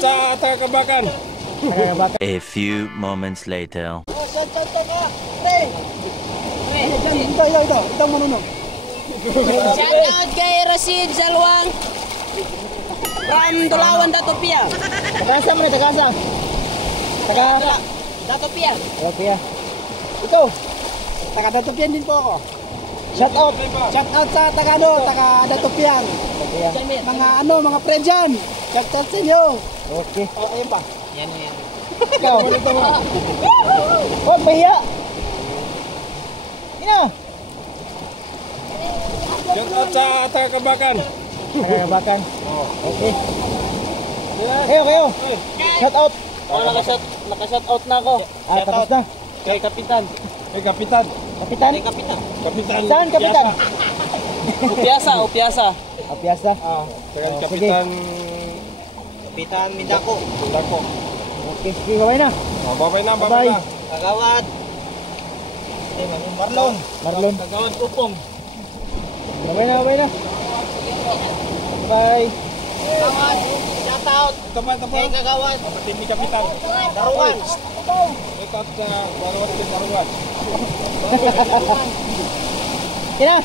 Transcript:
sa Tagabakan. A few moments later. Ito manunong. Shout out kay Rashid Salwang from Dulawan, Datopia. Tagasa mo na, tagasa. Datopia. Datopia. Ito. Taga Datopian din po ako. Shout out sa taga Datopian. Mga friend dyan. Shout out sa inyo. Okay. Ayun pa. Yan. Ikaw. Huwag mahiya. Ina. Shout out sa Tagabakan. Tagabakan. Okay. Kayo. Shout out. Naka-shout out na ako. Tapos na. Kay Kapitan. Kapitan. Kapitan? Kapitan. Saan kapitan? Upiasa. Apiasa. Kapitan. Kapitan Mindako. Okay, babay na. Babay na. Kagawad. Marlon. Kagawad Upong. Babay na. Bye. Kagawad. Shout out. Ito pa. Kay Kagawad. Kapatid ni Kapitan. Daruan. Shout out sa Daruan. Kina.